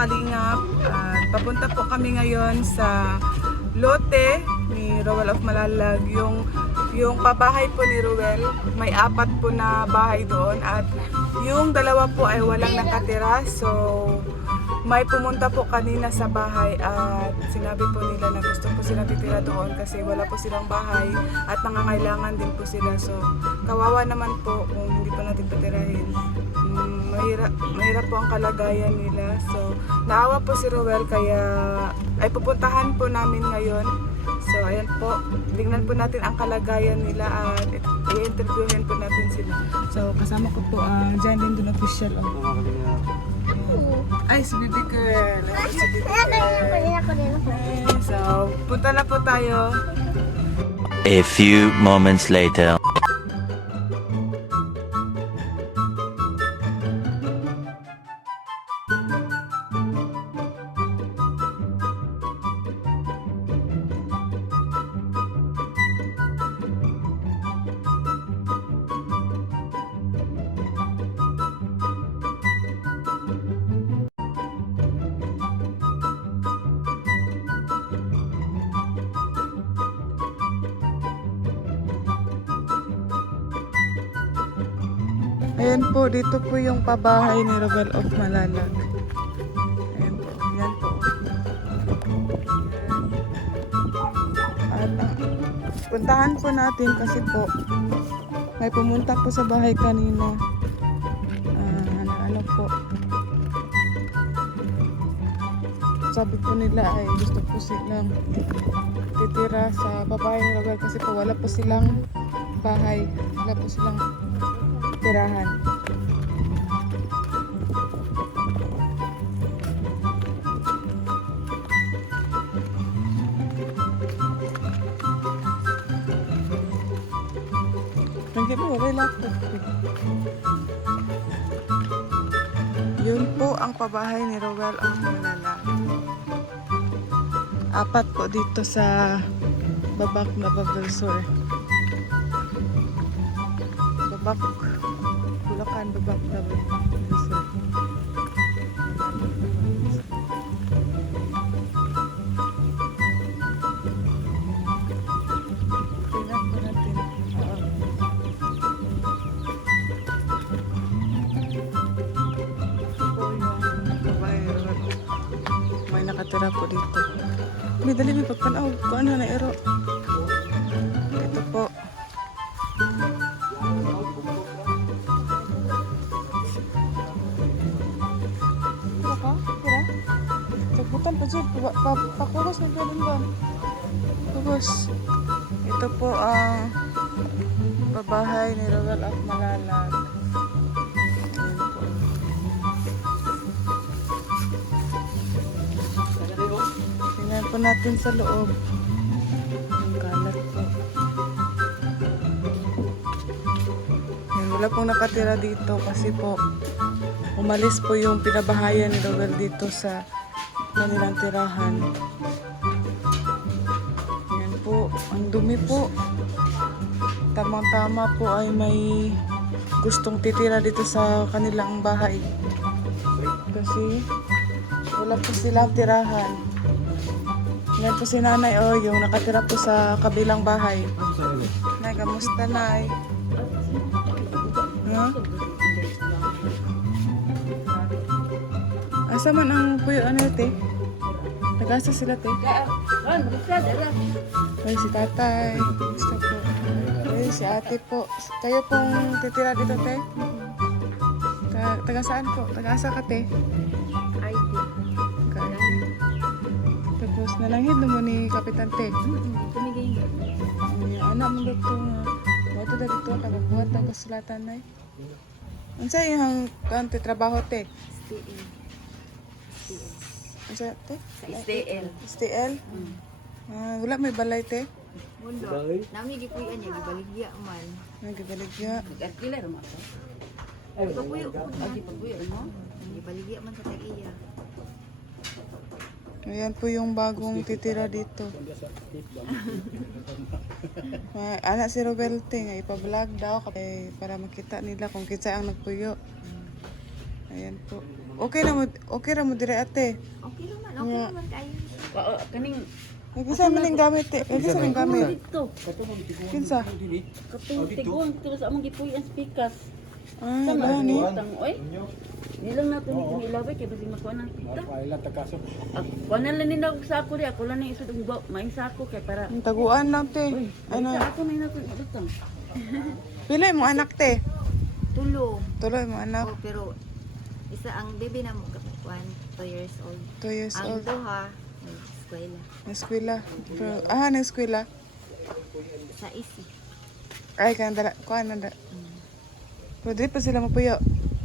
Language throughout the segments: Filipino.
Kalingap. At papunta po kami ngayon sa lote ni Roel of Malalag. Yung pabahay po ni Roel, may 4 po na bahay doon. At yung 2 po ay walang nakatira. So, may pumunta po kanina sa bahay at sinabi po nila na gusto po sila titira doon kasi wala po silang bahay at nangangailangan din po sila. So, kawawa naman po kung hindi po natin patirahin. Mahirap po ang kalagayan nila. So, naawa po si Roel kaya ay pupuntahan po namin ngayon. So, ayan po. Tingnan po natin ang kalagayan nila at i-interviewin po natin sila. So, kasama ko po John Lindon official. Ay, si Baby Girl. Si Baby Girl. So, punta na po tayo. A few moments later. Ayan po, dito po yung pabahay ni Roel of Malalag. Ayan po, yan po. At puntahan po natin kasi po may pumunta po sa bahay kanina. Ano po, sabi po nila ay gusto po silang titira sa babae ni Roel kasi po wala po silang bahay, wala po silang tirahan. Nanggit mo, wala laptop. Yun po ang pabahay ni Roel of Malalag. 4 po dito sa Babak na Babalsor. Babak Bulacan, Babak na Babalsor. Tingnan po natin. May nakatira po dito. May dali may pagpanaw. Kung ano na ero. Ito po. Ito ka? Tira? Sagbutan pa dyan. Pakugos na gano'n ba? Pakugos. Ito po ang babahay ni Roel of Malalag. Tingnan po natin sa loob. Ang kalat po. Yan, wala pong nakatira dito kasi po umalis po yung pinabahayan ni Roel dito sa kanilang tirahan. Yan po, ang dumi po. Tamang-tama po ay may gustong titira dito sa kanilang bahay. Kasi wala po silang tirahan. Yan po si nanay, yung nakatira po sa kabilang bahay. Nay, kamusta nay? Huh? Asa man ang puyo ano te? Nag-asa sila te? Ay, si tatay. Gusto po. Ay, si ate po. Kayo pong titira dito te? Taga saan po? Taga-asa ka te? ID. Tapos nalanghid naman ni Kapitan Te. Tumigay nga. Ay, anak mo dito nga. Wato na dito, nagabuhat ang kasulatan na eh. Ano sa yung trabaho Te? STL. Ano sa Te? Sa STL. STL? Wala may balay Te? Mundo. Nami gipuyan niya, gibaligya man. Nagbaligya. Nag-artiller mo ako. Pagpuyo ko na. Pagpuyo mo? Gibaligya man sa tag-iya. Ayan po yung bagong titira dito. Anak si Roel Te nga ipa-vlog daw para makita nila kung kinsa ang nagpuyo. Ayan po. Okay ra mo dire ate. Okay naman kayo. Kaning Nagisa man ning gamit te. Nagisa man gamit. dito. Kinsa? Katong tigon to sa among gipuy ang speakers. Ah, gani. Tang oy. Nilang nato ni ilaway kay basig makuha ng tita. Kuha na lang nila sa ako di. Ako lang na isod ang maing sa ako kay para. Ang taguan lang te. Uy, Ano? sa ako na nato itang. Pila mo anak te? Tulo. Tuloy mo anak. Oh, pero isa ang baby na mo 2 years old. 2 years Ang old. duha eskwela Eskwela. Pero na eskwela. sa isi. Ay kan dala kuan na da. Pero di pa sila mapuyo.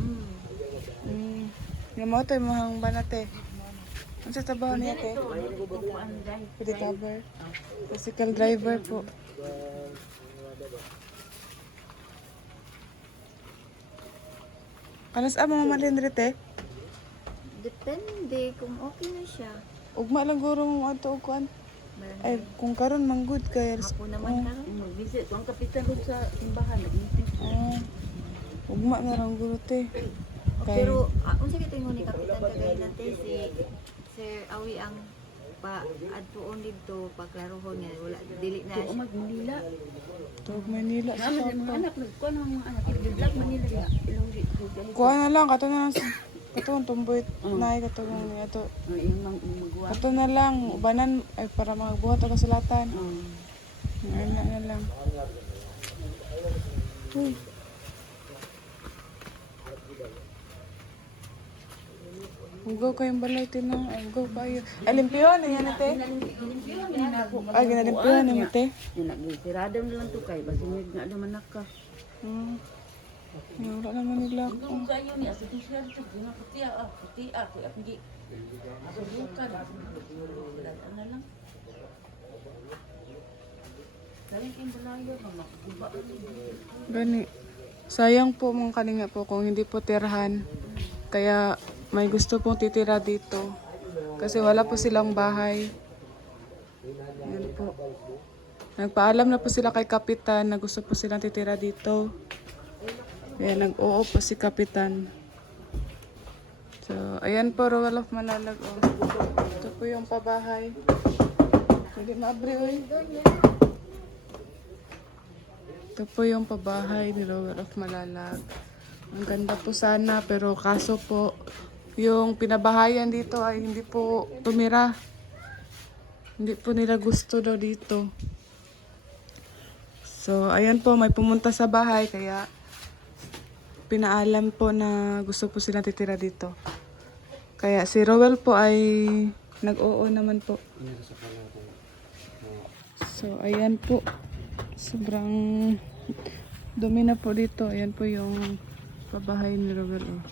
Mm. Yung mo to mahang banate. Ano sa trabaho niya te? Kuan dai. Pwede cover. Bicycle driver po. Alas mga malindri te? Depende kung okay na siya. Ugma lang guro mo ato og kuan. Meron Ay kung karon manggod kay hapon naman karon. Visit ang kapitan ron sa simbahan nag-meeting. ugma na lang guro te. Kay Pero unsa kay tingon ni kapitan kagay nante si Sir Awi ang pa adtuon dito paglaruhon nga wala dili na O mag-Manila. tuog Manila sa Naman yung mga anak nagkuha ng mga anak. Ibiglag Manila ya. Ilonggi. kuha na lang kato na kato tumboy nay kato ng ato. Yung magawa. Kato na lang ubanan ay para magbuhat ako sa latan. Ano na lang. Uy. Ugaw kayong balay tinang. Ugaw kayo. Ay, limpiyuan na yan ate. Ay, ginalimpiyuan na ate. Sirada mo lang to kay. Basi nga naman ka. Wala naman nila. Kung kayo ni asa siya dito. Yung puti ako. Hindi. Asa bukan. Ano lang. Dahil kayong balayo. Mamakiba. Gani. Sayang po mga kalinga po kung hindi po tirahan. Kaya may gusto pong titira dito. Kasi wala po silang bahay. Yan po. Nagpaalam na po sila kay Kapitan na gusto po silang titira dito. Kaya nag-oo po si Kapitan. So, ayan po, Royal of Malalag. Oh. Ito po yung pabahay. Hindi maabri, oy. Ito po yung pabahay ni Royal of Malalag. Ang ganda po sana, pero kaso po, yung pinabahayan dito ay hindi po tumira. Hindi po nila gusto daw dito. So, ayan po, may pumunta sa bahay, kaya pinaalam po na gusto po sila titira dito. Kaya si Rowell po ay nag-oo naman po. So, ayan po. Sobrang dumi na po dito. Ayan po yung pabahay ni Rowell. Oh.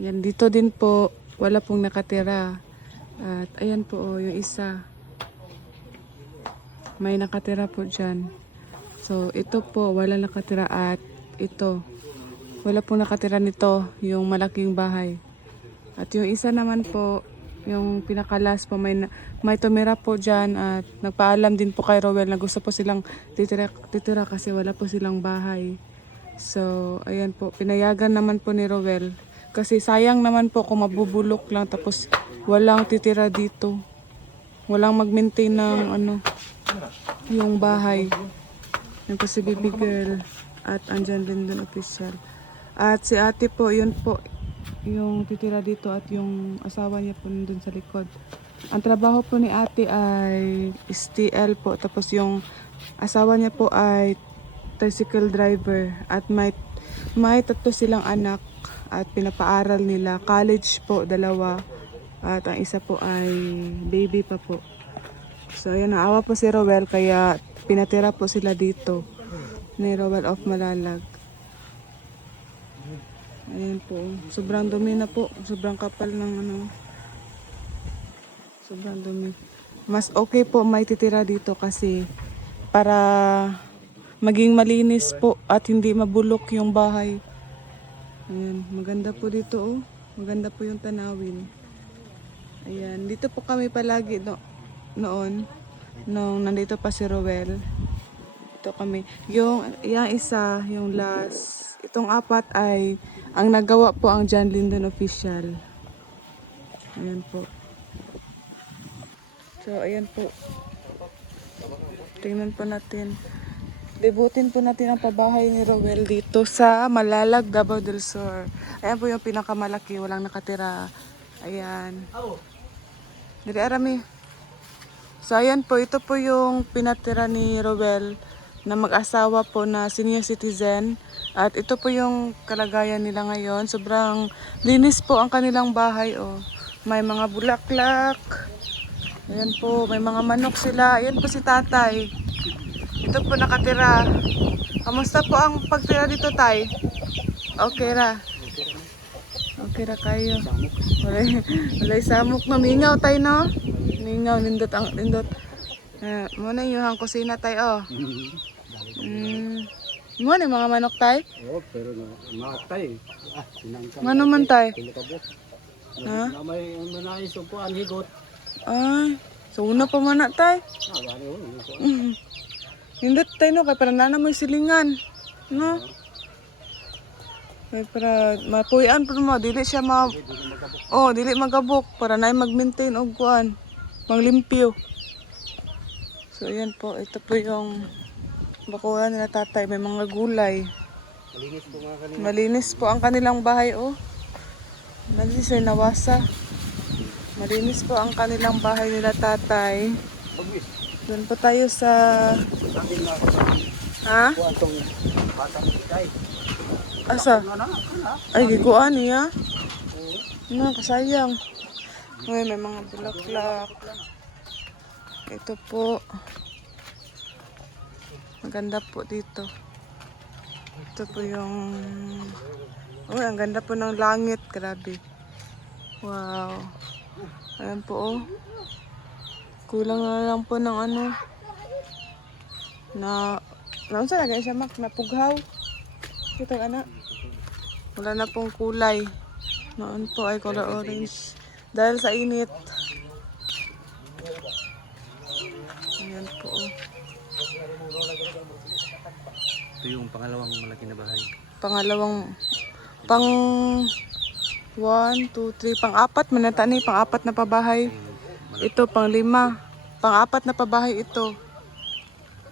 Ayan, dito din po, wala pong nakatira. At ayan po, oh, yung isa. May nakatira po dyan. So, ito po, wala nakatira at ito. Wala pong nakatira nito, yung malaking bahay. At yung isa naman po, yung pinakalas po, may tumira po dyan at nagpaalam din po kay Rowell na gusto po silang titira kasi wala po silang bahay. So, ayan po, pinayagan naman po ni Rowell. Kasi sayang naman po kung mabubulok lang tapos walang titira dito. Walang mag-maintain ng yung bahay. Yan po si Baby Girl at andyan din dun official. At si ate po, yun po, yung titira dito at yung asawa niya po nandun sa likod. Ang trabaho po ni ate ay STL po. Tapos yung asawa niya po ay tricycle driver. At may 3 silang anak at pinapaaral nila. College po, 2. At ang isa po ay baby pa po. So ayan, naawa po si Rowell kaya pinatira po sila dito ni Rowell of Malalag. Ayan po. Sobrang dumi na po. Sobrang kapal ng sobrang dumi. Mas okay po may titira dito kasi para maging malinis po at hindi mabulok yung bahay. Ayan. Maganda po dito oh. Maganda po yung tanawin. Ayan. Dito po kami palagi noon. Nung nandito pa si Rowell. Ito kami. Yung isa, yung last. Itong 4 ay Ang nagawa po ang John Lyndon Official. Ayan po. So, ayan po. Tingnan po natin. Debutin po natin ang pabahay ni Rowel dito sa Malalag, Davao del Sur. Ayan po yung pinakamalaki, walang nakatira. Ayan. Dili arami. So ayan po, ito po yung pinatira ni Rowel na mag-asawa po na senior citizen. At ito po yung kalagayan nila ngayon. Sobrang linis po ang kanilang bahay. Oh. May mga bulaklak. Ayan po, may mga manok sila. Ayan po si tatay. Ito po nakatira. Kamusta po ang pagtira dito, tay? Okay ra. Okay ra kayo. Walay samok na. Mingaw, tay, no? Mingaw, nindot ang nindot. Muna yung kusina, tay, oh. Muna yung mga manok, tay? Oo, pero matay. Sinangka. Mano man, tay? Ha? Na may manayos ko ang higot. Ay, so una pa man na, tay? Gani ho. Nindot, tay, no? Kaya para na mo silingan. No? Kaya para mapuyan po mo. Dili siya oh, dili magabok. Para na mag-maintain og kuan. Maglimpyo. So, ayan po. Ito po yung bakuran nila tatay. May mga gulay. Malinis po mga kanina. Malinis po ang kanilang bahay, oh. Malinis ay nawasa. Malinis po ang kanilang bahay nila tatay. Pagwis. Doon po tayo sa... Sabi nga Ha? po atong batang ikay. Asa? Ano? Ay, giguan niya. No, kasayang. Uy, may mga bulaklak. Ito po. Maganda po dito. Ito po yung... Uy, ang ganda po ng langit. Grabe. Wow. Ayan po, oh. Kulang na lang po ng ano. Naon sa lagay siya, Mak? Napughaw. Ito, anak. Wala na pong kulay. Noon po ay color orange. Dahil sa init. Ayan po, oh. Ito yung pangalawang malaki na bahay. Pangalawang pang 1, 2, 3, pang-apat manata ni pang-apat na pabahay. Ito pang-5. Pang-apat na pabahay ito.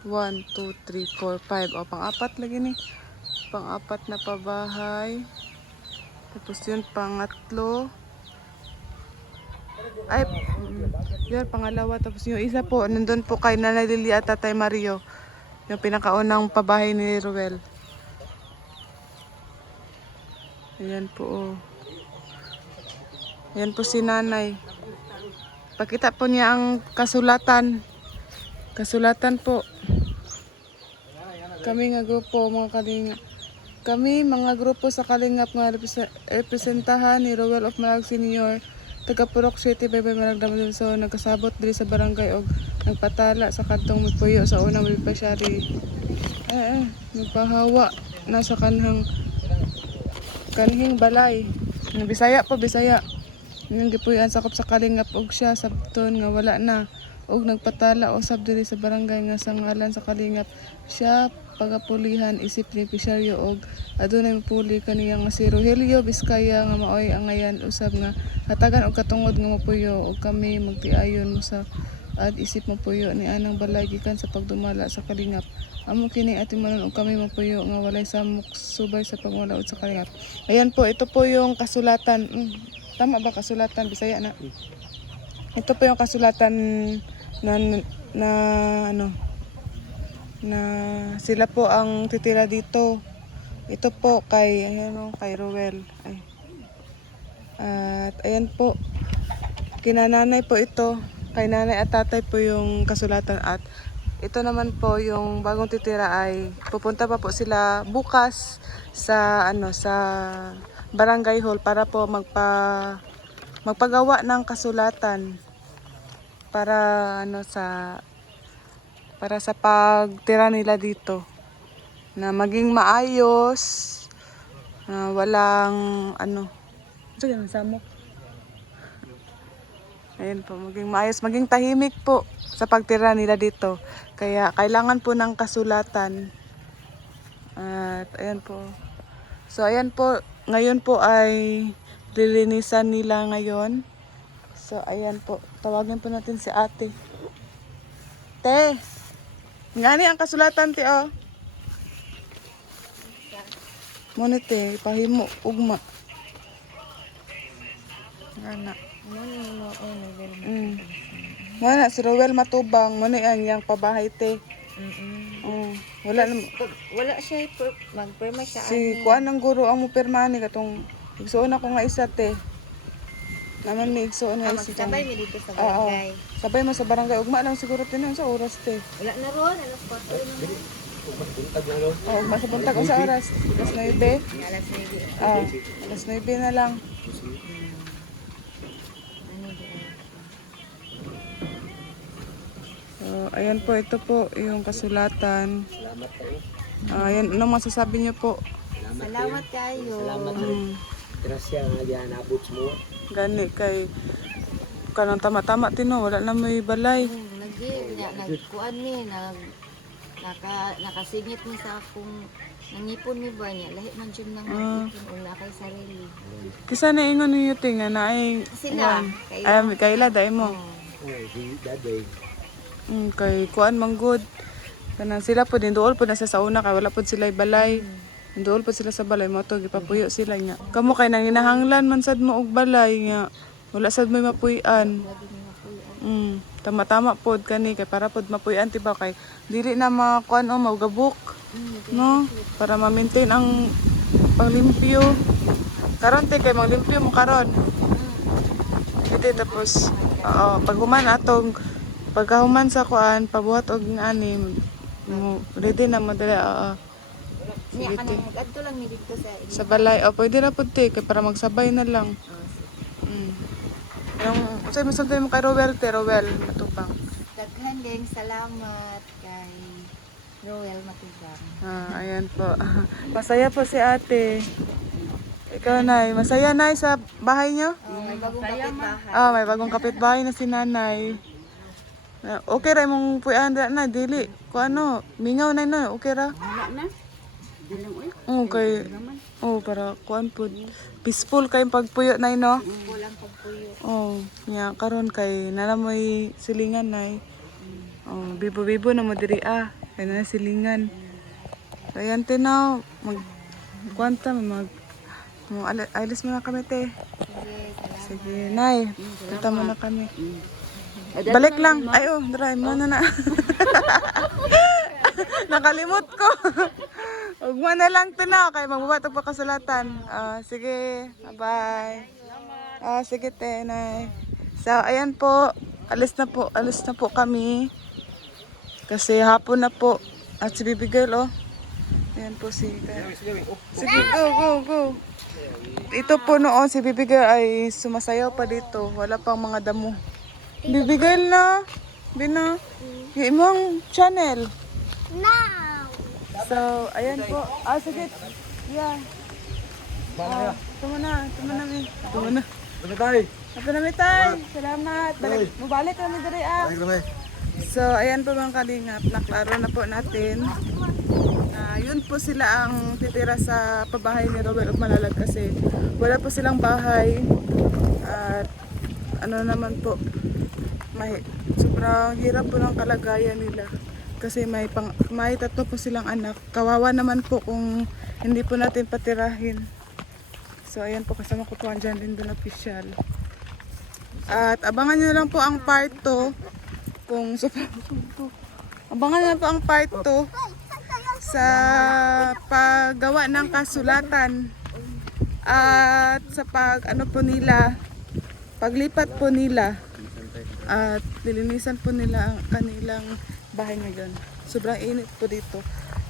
1, 2, 3, 4, 5. O pang-apat lagi ni. Pang-apat na pabahay. Tapos yun pangatlo. Ay, yun pangalawa. Tapos yung isa po, nandun po kay Nanay Lily at Tatay Mario. Yung pinakaunang pabahay ni Rowel. Ayan po, oh. Ayan po si Nanay. Pakita po niya ang kasulatan. Kasulatan po. Kami nga grupo, mga kalingap. Kami, mga grupo sa kalingap nga representahan ni Rowel of Malag Senior, taga Purok City, Baybay Malag Damdam. So, nagkasabot diri sa barangay og nagpatala sa kantong Magpuyo sa unang Wilpasyari. Nagpahawa na sa kanhing balay. Bisaya po, Bisaya. Yung gipuyan sakop sa kalingap og siya sabton nga wala na og nagpatala usab diri sa barangay nga sa ngalan sa kalingap siya pagapulihan isip ni Pisaryo og adunay mapuli kaniya nga si Rogelio Vizcaya nga maoy angayan usab nga hatagan og katungod nga mapuyo og kami magtiayon mo sa ad isip mapuyo ni anang balay gikan sa pagdumala sa kalingap. Amo kini ating manon og kami mapuyo nga walay samok subay sa pangwalaod sa kalingap. Ayan po, ito po yung kasulatan. Tama ba kasulatan Bisaya na? Ito po yung kasulatan na sila po ang titira dito. Ito po kay kay Rowel. Ay. At ayan po. Kinananay po ito. Kay nanay at tatay po yung kasulatan at ito naman po yung bagong titira ay pupunta pa po sila bukas sa sa barangay hall para po magpagawa ng kasulatan para para sa pagtira nila dito na maging maayos na walang sige samok. Ayun po, maging maayos, maging tahimik po sa pagtira nila dito. Kaya kailangan po ng kasulatan. At ayan po. So ayan po, ngayon po ay lilinisan nila ngayon. So, ayan po. Tawagin po natin si ate. Te! Ngani ang kasulatan, te, oh. Muna, te. Pahimo. Ugma. Ngana. Muna, si Rowel matubang. Muna yang pabahay, te. Wala naman. Wala siya mag-perma siya. Si kuan ang guro ang mupirmahan ni katong igsuon ako nga isa te. Naman may igsuon nga isa. Magsabay mi dito sa Oo. barangay. Sabay mo sa barangay ugma lang siguro tinon sa oras te. Wala na ron, alas 4 na. Oo, ugma sa buntag sa oras. Alas 9. Alas 9. Ah, alas 9 na lang. So, ayan po, ito po yung kasulatan. Ayan, anong masasabi niyo po? Salamat kayo. Grasya nga diyan abot mo. Gani kay kanang tama-tama tino, wala na may balay. Nagkuan ni nakasingit ni sa akong nangipon ni ba niya lahi man jud nang ipon una kay sarili. Kisa na ingon niyo tinga na ay Sila kaila dai mo. Si daday. Kay kuan manggod. Kanang sila po din dool po na sa una kay wala po sila balay. Dool po sila sa balay mo to gipapuyo sila nya. Kamo kay nang hinahanglan man sad mo og balay nga. Wala sad may mapuy-an. Tama-tama pod kani kay para pod mapuy-an tiba kay dili na makuan o magabuk. No, para ma-maintain ang panglimpyo. Karon te kay maglimpyo mo karon. Ito tapos paghuman atong pagkahuman sa kuan pabuhat og ani ready na mo dali niya kanang adto lang ni dito sa sa balay pwede ra pud te kay para magsabay na lang. Yung unsay masulti mo kay Rowel matubang. daghan ding salamat kay Roel Matubang. Ayan po. Masaya po si ate. Ikaw nay, masaya nay sa bahay niyo? May bagong kapitbahay. May bagong kapitbahay na si nanay. Okay ra imong puyan na dili. Ko ano, mingaw na no, okay ra. Wala na. Dilang uy. Okay. Para kuan pud peaceful kay pagpuyo nay no. Kulang pagpuyo. Nya karon kay nanamoy silingan nay. Bibo-bibo na mo diri kay na silingan. So ayan tinaw mag kwanta alis mo na kami te. Sige, nay. Punta mo na kami. Balik lang. Ay, drive mo na. Nakalimot ko. Huwag mo na lang ito na. Kaya magbubat pa kasulatan. Sige. Bye-bye. Sige, tenay. So, ayan po. Alis na po kami. Kasi hapon na po. At si Baby Girl, ayan po si... Sige, go. Ito po noon, si Baby Girl ay sumasayaw pa dito. Wala pang mga damo. Baby Girl na. Bina. Yung imong channel. Now. So, ayan po. Sige. Yeah. Tuma na. Ito na may tayo. Salamat. Mabalik kami diri So, ayan po mga kalingap. Naklaro na po natin. Yun po sila ang titira sa pabahay ni Rowel of Malalag kasi wala po silang bahay. At ano naman po, sobrang hirap po ng kalagayan nila kasi may tatlo po silang anak. Kawawa naman po kung hindi po natin patirahin. So ayan po, kasama ko po ang John Lindon Official. At abangan nyo lang po ang part 2 abangan nyo lang po ang part 2 sa paggawa ng kasulatan at sa paglipat po nila at nilinisan po nila ang kanilang bahay ngayon. Sobrang init po dito.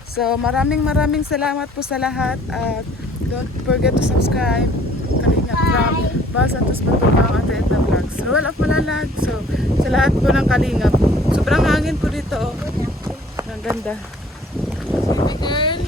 So maraming salamat po sa lahat at don't forget to subscribe. Kalingap from Val Santos Matubang at The Vlogs. Rowel of Malalag. So sa lahat po ng kalingap. Sobrang hangin po dito. Ang ganda. Baby girl.